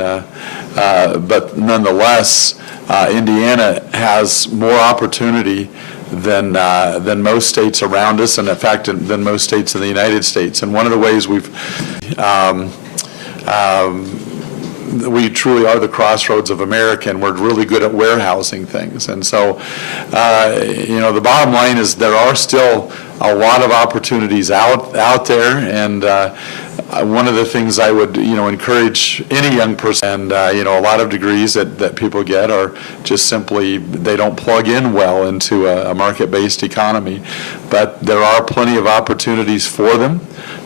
but nonetheless, Indiana has more opportunity than most states around us, and in fact, than most states in the United States. And one of the ways we truly are the crossroads of America, and we're really good at warehousing things. And so, you know, the bottom line is there are still a lot of opportunities out there, and one of the things I would, you know, encourage any young person, and, you know, a lot of degrees that people get are just simply, they don't plug in well into a market-based economy. But there are plenty of opportunities for them,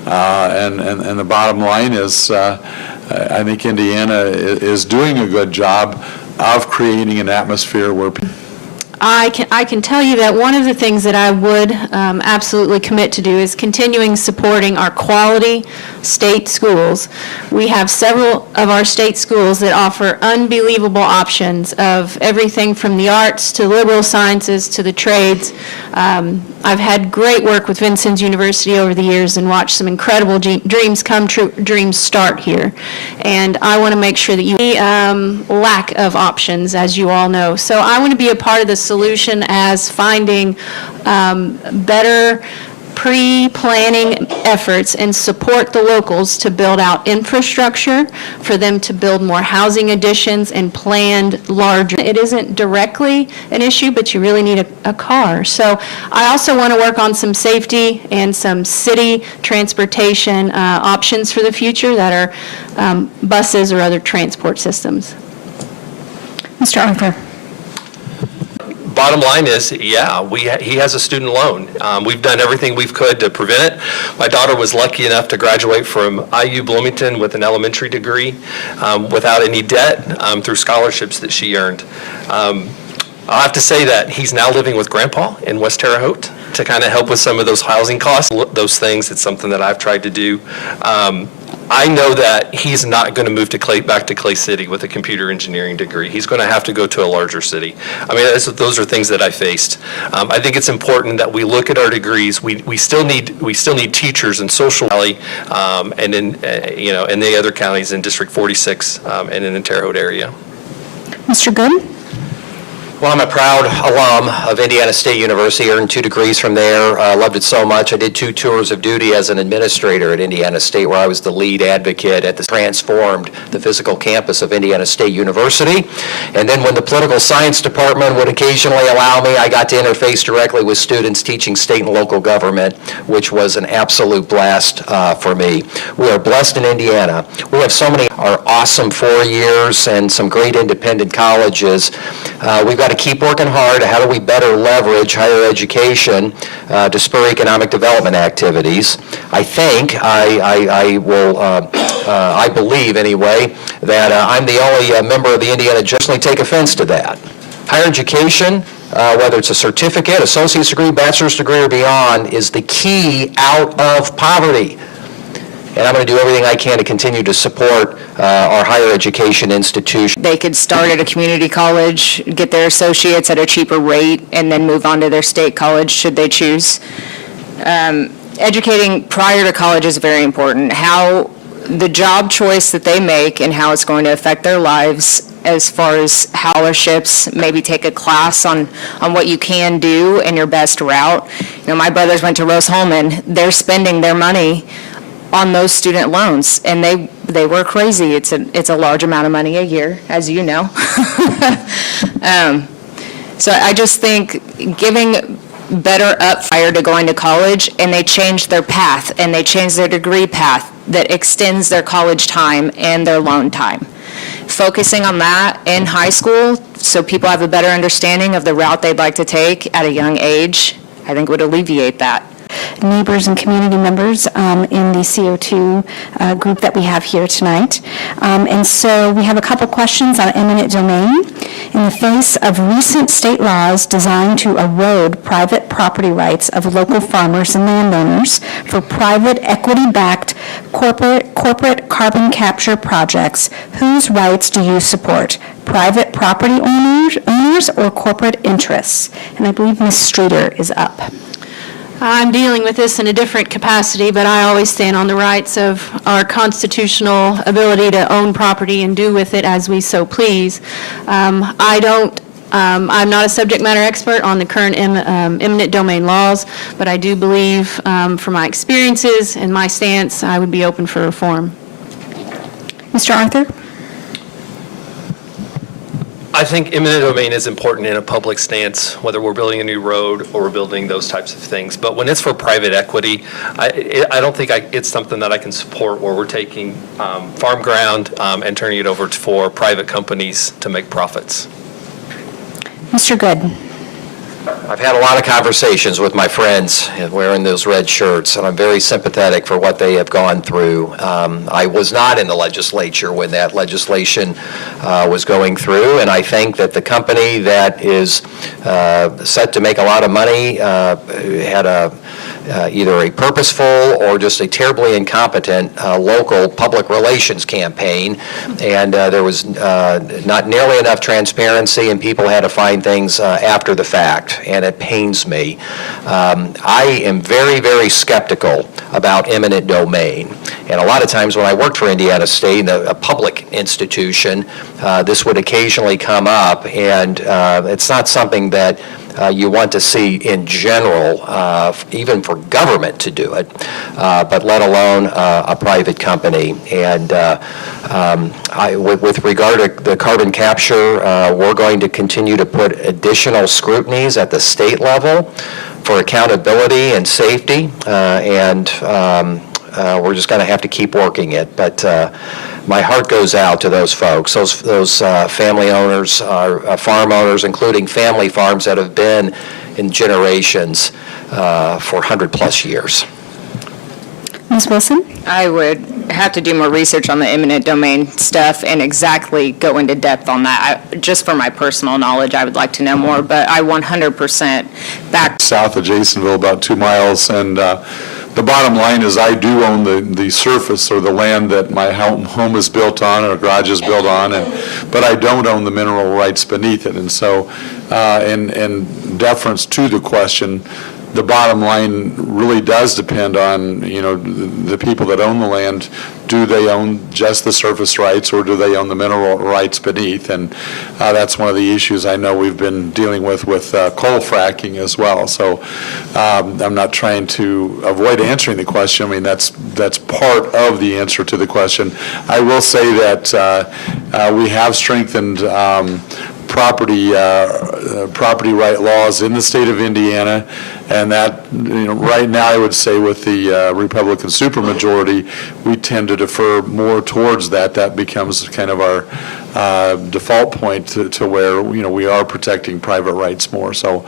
and the bottom line is, I think Indiana is doing a good job of creating an atmosphere where people. I can tell you that one of the things that I would absolutely commit to do is continuing supporting our quality state schools. We have several of our state schools that offer unbelievable options of everything from the arts to liberal sciences to the trades. I've had great work with Vincennes University over the years and watched some incredible dreams come true, dreams start here. And I want to make sure that you lack of options, as you all know. So I want to be a part of the solution as finding better pre-planning efforts and support the locals to build out infrastructure, for them to build more housing additions and planned larger. It isn't directly an issue, but you really need a car. So I also want to work on some safety and some city transportation options for the future that are buses or other transport systems. Mr. Arthur. Bottom line is, yeah, he has a student loan. We've done everything we could to prevent it. My daughter was lucky enough to graduate from IU Bloomington with an elementary degree without any debt through scholarships that she earned. I'll have to say that he's now living with Grandpa in West Terre Haute to kind of help with some of those housing costs, those things. It's something that I've tried to do. I know that he's not going to move back to Clay City with a computer engineering degree. He's going to have to go to a larger city. I mean, those are things that I faced. I think it's important that we look at our degrees. We still need teachers in Social Valley, and in in the other counties in District 46 and in the Terre Haute area. Mr. Good? Well, I'm a proud alum of Indiana State University, earned 2 degrees from there, loved it so much. I did 2 tours of duty as an administrator at Indiana State, where I was the lead advocate at the transformed the physical campus of Indiana State University. And then when the political science department would occasionally allow me, I got to interface directly with students teaching state and local government, which was an absolute blast for me. We are blessed in Indiana. We have so many our awesome 4 years and some great independent colleges. We've got to keep working hard. How do we better leverage higher education to spur economic development activities? I think, I believe anyway, that I'm the only member of the Indiana justly take offense to that. Higher education, whether it's a certificate, associate's degree, bachelor's degree, or beyond, is the key out of poverty. And I'm going to do everything I can to continue to support our higher education institutions. They could start at a community college, get their associates at a cheaper rate, and then move on to their state college should they choose. Educating prior to college is very important. How the job choice that they make and how it's going to affect their lives, as far as scholarships, maybe take a class on what you can do and your best route. You know, my brothers went to Rose-Hulman. They're spending their money on those student loans, and they were crazy. It's a large amount of money a year, as you know. So I just think giving better up prior to going to college, and they changed their path, and they changed their degree path that extends their college time and their loan time. Focusing on that in high school so people have a better understanding of the route they'd like to take at a young age, I think would alleviate that. Neighbors and community members in the CO2 group that we have here tonight. And so we have a couple questions on eminent domain. In the face of recent state laws designed to erode private property rights of local farmers and landowners for private equity-backed corporate carbon capture projects, whose rights do you support? Private property owners or corporate interests? And I believe Ms. Streeter is up. I'm dealing with this in a different capacity, but I always stand on the rights of our constitutional ability to own property and do with it as we so please. I'm not a subject matter expert on the current eminent domain laws, but I do believe, from my experiences and my stance, I would be open for reform. Mr. Arthur? I think eminent domain is important in a public stance, whether we're building a new road or we're building those types of things. But when it's for private equity, I don't think it's something that I can support where we're taking farm ground and turning it over for private companies to make profits. Mr. Good? I've had a lot of conversations with my friends wearing those red shirts, and I'm very sympathetic for what they have gone through. I was not in the legislature when that legislation was going through, and I think that the company that is set to make a lot of money had either a purposeful or just a terribly incompetent local public relations campaign, and there was not nearly enough transparency, and people had to find things after the fact, and it pains me. I am very, very skeptical about eminent domain, and a lot of times when I worked for Indiana State, a public institution, this would occasionally come up, and it's not something that you want to see in general, even for government to do it, but let alone a private company. And with regard to the carbon capture, we're going to continue to put additional scrutinies at the state level for accountability and safety, and we're just going to have to keep working it. But my heart goes out to those folks, those family owners, farm owners, including family farms that have been in generations for 100-plus years. Ms. Wilson? I would have to do more research on the eminent domain stuff and exactly go into depth on that. Just for my personal knowledge, I would like to know more, but I 100% back. South of Jasonville, about 2 miles, and the bottom line is I do own the surface or the land that my home is built on or garage is built on, but I don't own the mineral rights beneath it. And so in deference to the question, the bottom line really does depend on, the people that own the land. Do they own just the surface rights, or do they own the mineral rights beneath? And that's one of the issues I know we've been dealing with coal fracking as well. So I'm not trying to avoid answering the question. I mean, that's part of the answer to the question. I will say that we have strengthened property right laws in the state of Indiana, and that, right now I would say with the Republican supermajority, we tend to defer more towards that. That becomes kind of our default point to where, we are protecting private rights more. So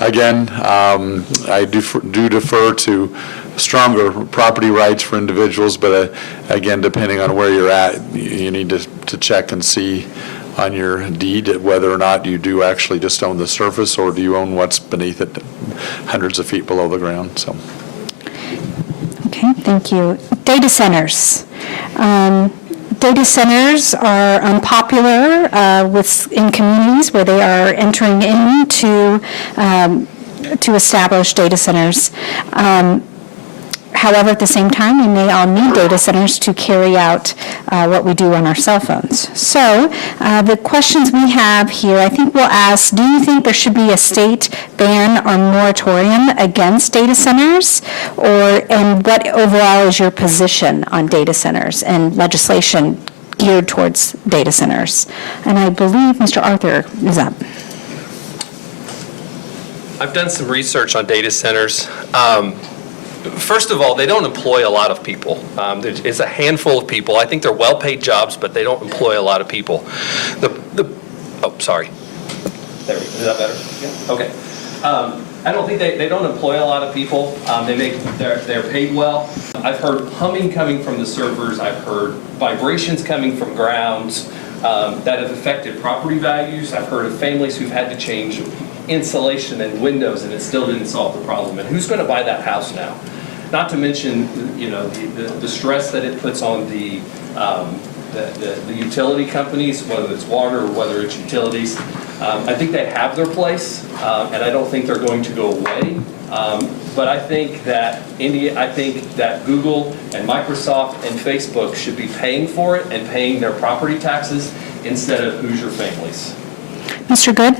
again, I do defer to stronger property rights for individuals, but again, depending on where you're at, you need to check and see on your deed whether or not you do actually just own the surface, or do you own what's beneath it, hundreds of feet below the ground. So. Okay, thank you. Data centers. Data centers are unpopular in communities where they are entering into to establish data centers. However, at the same time, we may all need data centers to carry out what we do on our cell phones. So the questions we have here, I think we'll ask, do you think there should be a state ban or moratorium against data centers? And what overall is your position on data centers and legislation geared towards data centers? And I believe Mr. Arthur is up. I've done some research on data centers. First of all, they don't employ a lot of people. It's a handful of people. I think they're well-paid jobs, but they don't employ a lot of people. Oh, sorry. There we go. Is that better? Yeah. Okay. I don't think they don't employ a lot of people. They're paid well. I've heard humming coming from the servers. I've heard vibrations coming from grounds that have affected property values. I've heard of families who've had to change insulation and windows, and it still didn't solve the problem. And who's going to buy that house now? Not to mention, the stress that it puts on the utility companies, whether it's water or whether it's utilities. I think they have their place, and I don't think they're going to go away. But I think that Google and Microsoft and Facebook should be paying for it and paying their property taxes instead of Hoosier families. Mr. Good?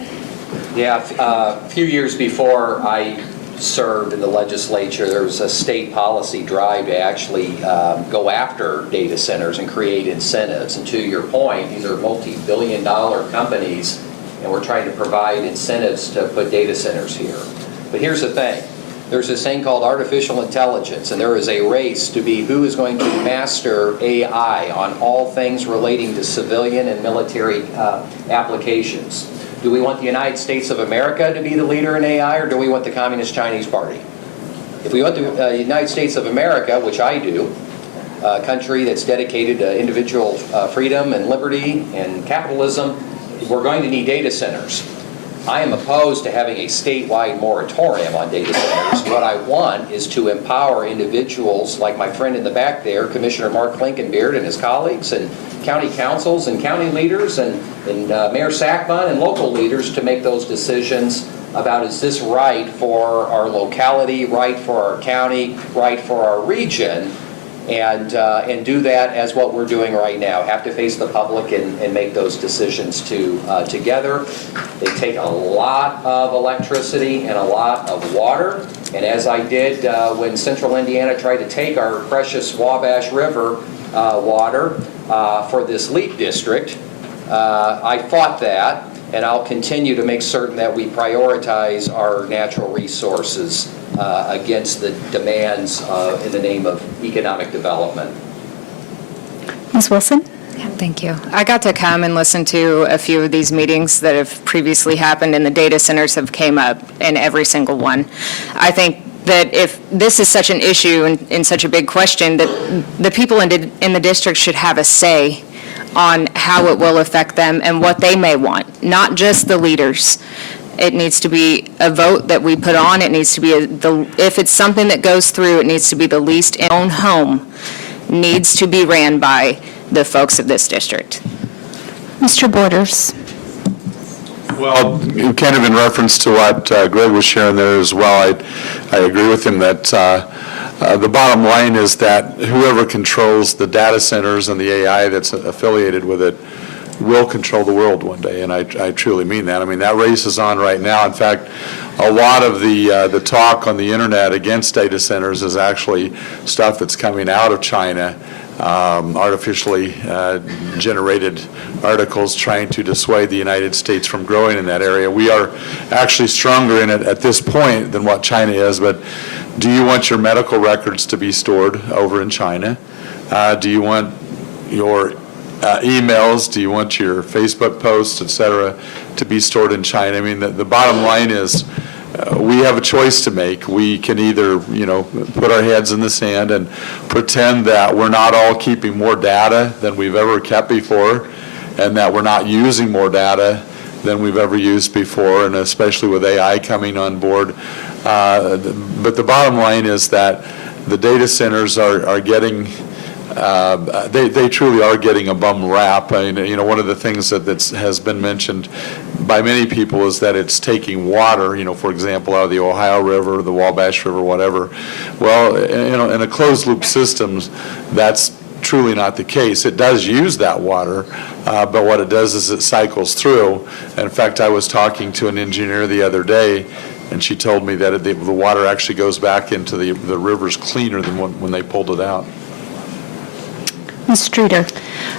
Yeah, a few years before I served in the legislature, there was a state policy drive to actually go after data centers and create incentives. And to your point, these are multi-billion-dollar companies, and we're trying to provide incentives to put data centers here. But here's the thing. There's this thing called artificial intelligence, and there is a race to be who is going to master AI on all things relating to civilian and military applications. Do we want the United States of America to be the leader in AI, or do we want the Communist Chinese Party? If we want the United States of America, which I do, a country that's dedicated to individual freedom and liberty and capitalism, we're going to need data centers. I am opposed to having a statewide moratorium on data centers. What I want is to empower individuals like my friend in the back there, Commissioner Mark Linkenbeard and his colleagues, and county councils and county leaders and Mayor Sackman and local leaders to make those decisions about, is this right for our locality, right for our county, right for our region, and do that as what we're doing right now. Have to face the public and make those decisions together. They take a lot of electricity and a lot of water. And as I did when Central Indiana tried to take our precious Wabash River water for this LEAP district, I fought that, and I'll continue to make certain that we prioritize our natural resources against the demands in the name of economic development. Ms. Wilson? Thank you. I got to come and listen to a few of these meetings that have previously happened, and the data centers have came up in every single one. I think that if this is such an issue and such a big question, that the people in the district should have a say on how it will affect them and what they may want, not just the leaders. It needs to be a vote that we put on. It needs to be, if it's something that goes through, it needs to be the least in own home, needs to be ran by the folks of this district. Mr. Borders? Well, kind of in reference to what Greg was sharing there as well, I agree with him that the bottom line is that whoever controls the data centers and the AI that's affiliated with it will control the world one day, and I truly mean that. I mean, that race is on right now. In fact, a lot of the talk on the internet against data centers is actually stuff that's coming out of China, artificially generated articles trying to dissuade the United States from growing in that area. We are actually stronger in it at this point than what China is, but do you want your medical records to be stored over in China? Do you want your emails, do you want your Facebook posts, et cetera, to be stored in China? I mean, the bottom line is we have a choice to make. We can either, put our heads in the sand and pretend that we're not all keeping more data than we've ever kept before, and that we're not using more data than we've ever used before, and especially with AI coming on board. But the bottom line is that the data centers are getting they truly are getting a bum rap. I mean, you know, one of the things that has been mentioned by many people is that it's taking water, you know, for example, out of the Ohio River, the Wabash River, whatever. Well, you know, in a closed loop system, that's truly not the case. It does use that water, but what it does is it cycles through. In fact, I was talking to an engineer the other day, and she told me that the water actually goes back into the rivers cleaner than when they pulled it out. Ms. Streeter.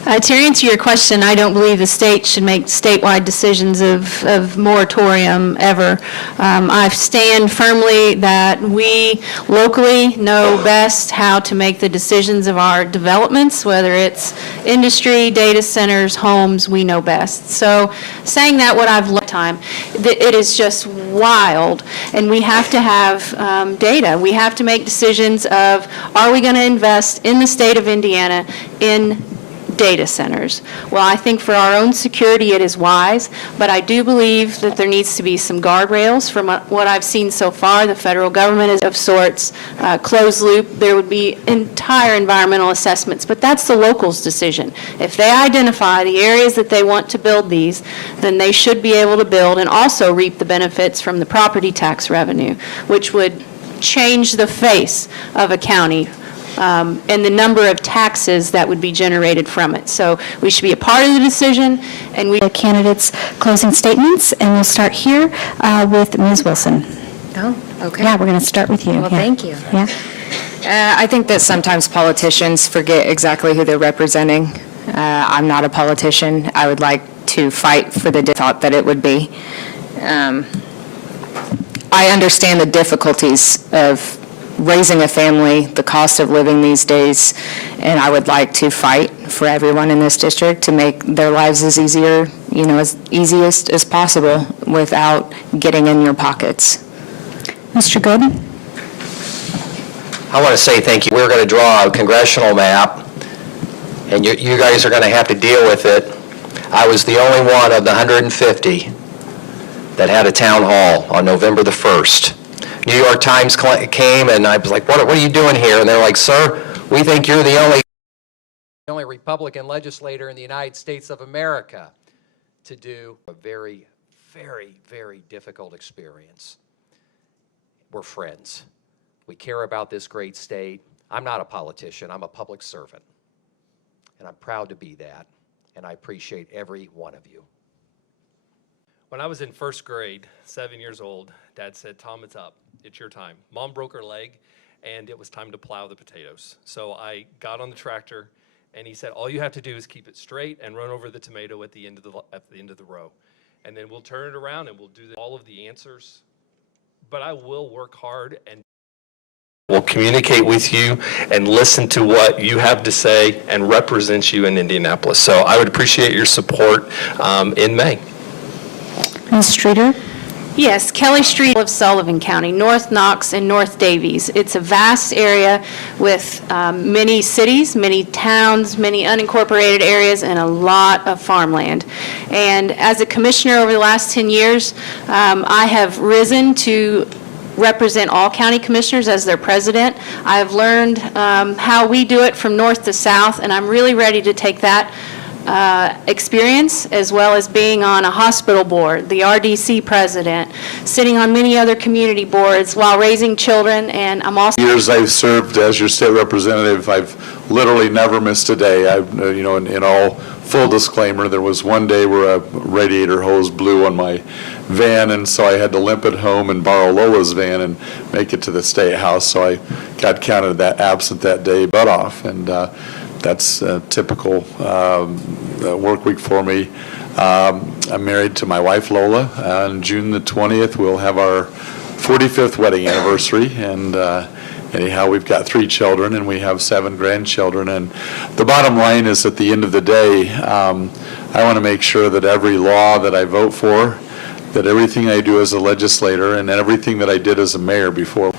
To answer your question, I don't believe the state should make statewide decisions of moratorium ever. I stand firmly that we locally know best how to make the decisions of our developments, whether it's industry, data centers, homes, we know best. So saying that, what I've learned time, it is just wild, and we have to have data. We have to make decisions of, are we going to invest in the state of Indiana in data centers? Well, I think for our own security it is wise, but I do believe that there needs to be some guardrails. From what I've seen so far, the federal government is of sorts, closed loop. There would be entire environmental assessments, but that's the locals' decision. If they identify the areas that they want to build these, then they should be able to build and also reap the benefits from the property tax revenue, which would change the face of a county and the number of taxes that would be generated from it. So we should be a part of the decision, and we... The candidates' closing statements, and we'll start here with Ms. Wilson. Oh, okay. Yeah, we're going to start with you. Well, Yeah. thank you. Yeah. I think that sometimes politicians forget exactly who they're representing. I'm not a politician. I would like to fight for the thought that it would be. I understand the difficulties of raising a family, the cost of living these days, and I would like to fight for everyone in this district to make their lives as easiest as possible without getting in your pockets. Mr. Godin? I want to say thank you. We're going to draw a congressional map, and you guys are going to have to deal with it. I was the only one of the 150 that had a town hall on November the 1st. New York Times came, and I was like, what are you doing here? And they're like, sir, we think you're the only Republican legislator in the United States of America to do a very, very, very difficult experience. We're friends. We care about this great state. I'm not a politician. I'm a public servant. And I'm proud to be that. And I appreciate every one of you. When I was in first grade, 7 years old, Dad said, Tom, it's up. It's your time. Mom broke her leg, and it was time to plow the potatoes. So I got on the tractor, and he said, all you have to do is keep it straight and run over the tomato at the end of the row. And then we'll turn it around, and we'll do all of the answers. But I will work hard and will communicate with you and listen to what you have to say and represent you in Indianapolis. So I would appreciate your support in May. Ms. Streeter? Yes, Kelly Street of Sullivan County, North Knox and North Davies. It's a vast area with many cities, many towns, many unincorporated areas, and a lot of farmland. And as a commissioner over the last 10 years, I have risen to represent all county commissioners as their president. I've learned how we do it from north to south, and I'm really ready to take that experience, as well as being on a hospital board, the RDC president, sitting on many other community boards while raising children, and I'm also... Years I've served as your state representative, I've literally never missed a day. In all full disclaimer, there was one day where a radiator hose blew on my van, and so I had to limp it home and borrow Lola's van and make it to the State House. So I got counted absent that day, butt off, and that's a typical work week for me. I'm married to my wife, Lola. On June the 20th, we'll have our 45th wedding anniversary, and anyhow, we've got 3 children, and we have 7 grandchildren. And the bottom line is, at the end of the day, I want to make sure that every law that I vote for, that everything I do as a legislator, and everything that I did as a mayor before.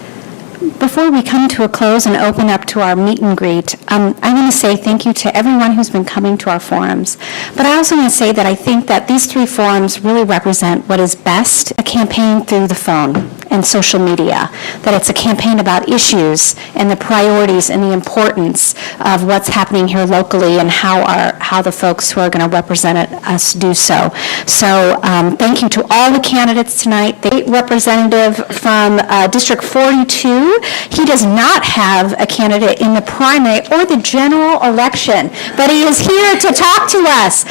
Before we come to a close and open up to our meet and greet, I want to say thank you to everyone who's been coming to our forums. But I also want to say that I think that these 3 forums really represent what is best, a campaign through the phone. and social media, that it's a campaign about issues and the priorities and the importance of what's happening here locally and how the folks who are going to represent us do so. So thank you to all the candidates tonight. The representative from District 42, he does not have a candidate in the primary or the general election, but he is here to talk to us.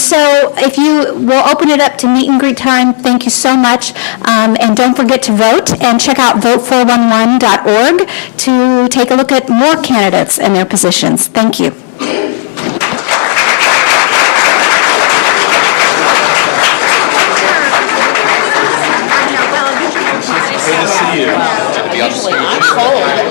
So if you will open it up to meet and greet time, thank you so much. And don't forget to vote, and check out vote411.org to take a look at more candidates and their positions. Thank you. Good to see you. Usually I'm cold.